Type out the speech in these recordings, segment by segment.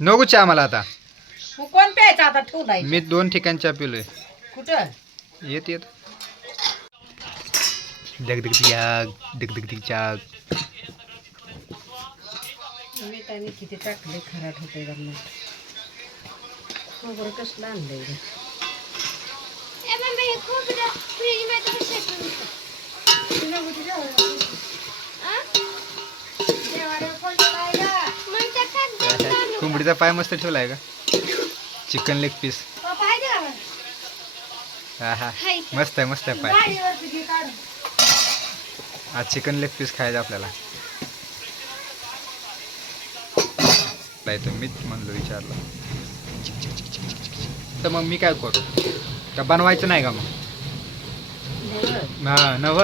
नको चहा मला आता. मग कोण प्यायचं आता? ठेवलाय मी दोन ठिकाणी चहा पिलोय. कुठं? येत येत. दग दग दियाग दग दग दिग जाग मी त्याने किती टाकले खराट होते गरम खोबरं कसलं आणलंय रे? कोंबडीचा पाय मस्त ठेवलाय का? चिकन लेग पीस हा हा. मस्त आहे मस्त आहे पाय. आज चिकन लेग पीस खायचं आपल्याला. नाही तर मीच म्हणलो विचारलं. तर मग मी काय करू? का बनवायचं नाही का मग? हा नव.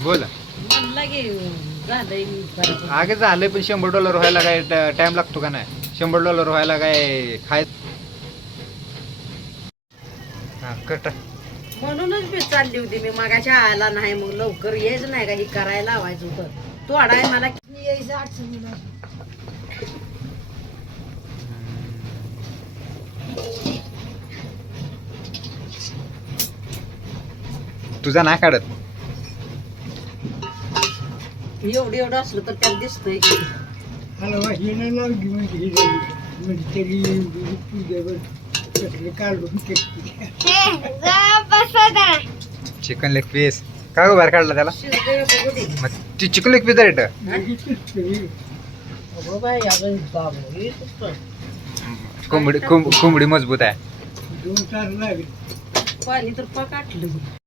बोल. आगे झालंय पण शंभर डॉलर व्हायला काय टाइम लागतो का नाही? शंभर डॉलर व्हायला काय खाय हा कट. म्हणूनच मी चालली होती. मी मागाच्या आला नाही मग लवकर येच नाही का? हे करायला लावायचं होतं. तो अडाय मला किती यायचं अडचणीला तुझा नाही काढत? एवढं एवढं असलं तर त्यात दिसतंय. लावली म्हणजे. म्हणजे तरी एवढी पूजेवर कसलं काढून ते चिकन लेग पीस काय गो बाहेर काढला त्याला? शिजलंय बघू दे मग ती चिकन लेग पीस रेट हे. कोंबडी कोंब- कोंबडी मजबूत आहे. दोन तास लागले. पाणी तर पाक आटलं